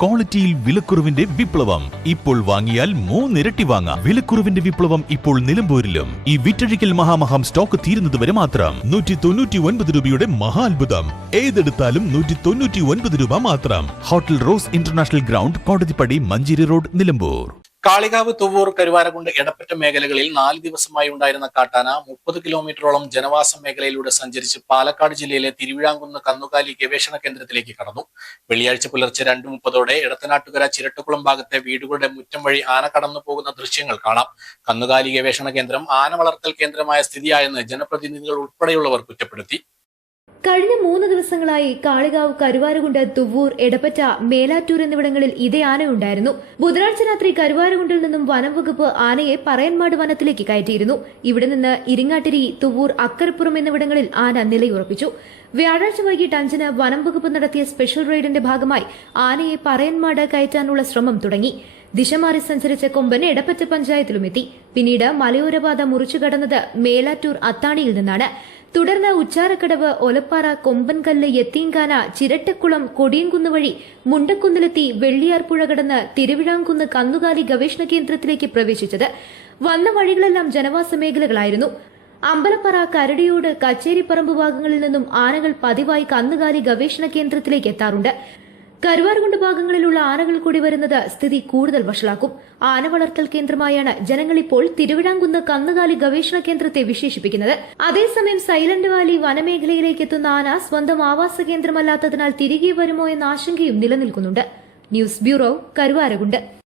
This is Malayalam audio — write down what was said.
ക്വാളിറ്റിയിൽ വിലക്കുറവിന്റെ വിപ്ലവം. ഇപ്പോൾ വാങ്ങിയാൽ 3 ഇരട്ടി വാങ്ങാം. വിലക്കുറവിന്റെ വിപ്ലവം ഇപ്പോൾ നിലമ്പൂരിലും. ഈ വിറ്റഴിക്കൽ മഹാമഹം സ്റ്റോക്ക് തീരുന്നതുവരെ മാത്രം. 199 രൂപയുടെ മഹാത്ഭുതം. ഏതെടുത്താലും 199 രൂപ മാത്രം. Hotel rose international ground, Kodathippadi, Manjeri road, Nilambur. Kalikavu, Thuvvur, Karuvarakundu, Edappatta മേഖലകളിൽ 4 ദിവസമായി ഉണ്ടായിരുന്ന കാട്ടാന 30 കിലോമീറ്ററോളം ജനവാസ മേഖലയിലൂടെ സഞ്ചരിച്ച് പാലക്കാട് ജില്ലയിലെ തിരുവിഴാംകുന്ന് കന്നുകാലി ഗവേഷണ കേന്ദ്രത്തിലേക്ക് കടന്നു. വെള്ളിയാഴ്ച പുലർച്ചെ 2:30 എടത്തനാട്ടുകര ചിരട്ടുകുളം ഭാഗത്തെ വീടുകളുടെ മുറ്റം വഴി ആന കടന്നു പോകുന്ന ദൃശ്യങ്ങൾ കാണാം. കന്നുകാലി ഗവേഷണ കേന്ദ്രം ആന വളർത്തൽ കേന്ദ്രമായ സ്ഥിതിയായെന്ന് ജനപ്രതിനിധികൾ ഉൾപ്പെടെയുള്ളവർ കുറ്റപ്പെടുത്തി. കഴിഞ്ഞ 3 ദിവസങ്ങളായി കാളികാവ്, കരുവാരകുണ്ട്, തുവ്വൂർ, എടപ്പറ്റ, മേലാറ്റൂർ എന്നിവിടങ്ങളിൽ ഇതേ ആനയുണ്ടായിരുന്നു. ബുധനാഴ്ച രാത്രി കരുവാരകുണ്ടിൽ നിന്നും വനം വകുപ്പ് ആനയെ പറയൻമാട് വനത്തിലേക്ക് കയറ്റിയിരുന്നു. ഇവിടെ നിന്ന് ഇരിങ്ങാട്ടിരി, തുവ്വൂർ, അക്കരപ്പുറം എന്നിവിടങ്ങളിൽ ആന നിലയുറപ്പിച്ചു. വ്യാഴാഴ്ച വൈകിട്ട് 5-ന് വനം വകുപ്പ് നടത്തിയ സ്പെഷ്യൽ റെയ്ഡിന്റെ ഭാഗമായി ആനയെ പറയൻമാട് കയറ്റാനുള്ള ശ്രമം തുടങ്ങി. ദിശ മാറി സഞ്ചരിച്ച കൊമ്പൻ എടപ്പറ്റ പഞ്ചായത്തിലുമെത്തി. പിന്നീട് മലയോരപാത മുറിച്ചു കടന്നത് മേലാറ്റൂർ അത്താണിയിൽ നിന്നാണ്. തുടർന്ന് ഉച്ചാരക്കടവ്, ഒലപ്പാറ, കൊമ്പൻകല്ല്, യത്തീങ്കാന, ചിരട്ടക്കുളം, കൊടിയൻകുന്ന് വഴി മുണ്ടക്കുന്നിലെത്തി വെള്ളിയാർപ്പുഴ കടന്ന് തിരുവിഴാംകുന്ന് കന്നുകാലി ഗവേഷണ കേന്ദ്രത്തിലേക്ക് പ്രവേശിച്ചത്. വന്ന വഴികളെല്ലാം ജനവാസ മേഖലകളായിരുന്നു. അമ്പലപ്പറ, കരടിയോട്, കച്ചേരിപ്പറമ്പ് ഭാഗങ്ങളിൽ നിന്നും ആനകൾ പതിവായി കന്നുകാലി ഗവേഷണ കേന്ദ്രത്തിലേക്ക് എത്താറുണ്ട്. കരുവാരകുണ്ട് ഭാഗങ്ങളിലുള്ള ആനകൾ കൂടി വരുന്നത് സ്ഥിതി കൂടുതൽ വഷളാക്കും. ആന വളർത്തൽ കേന്ദ്രമായാണ് ജനങ്ങൾ ഇപ്പോൾ തിരുവിഴാംകുന്ന് കന്നുകാലി ഗവേഷണ കേന്ദ്രത്തെ വിശേഷിപ്പിക്കുന്നത്. അതേസമയം സൈലന്റ് വാലി വനമേഖലയിലേക്ക് എത്തുന്ന ആന സ്വന്തം ആവാസ കേന്ദ്രമല്ലാത്തതിനാൽ തിരികെ വരുമോ എന്ന ആശങ്കയും നിലനിൽക്കുന്നുണ്ട്. News bureau, Karuvarakundu.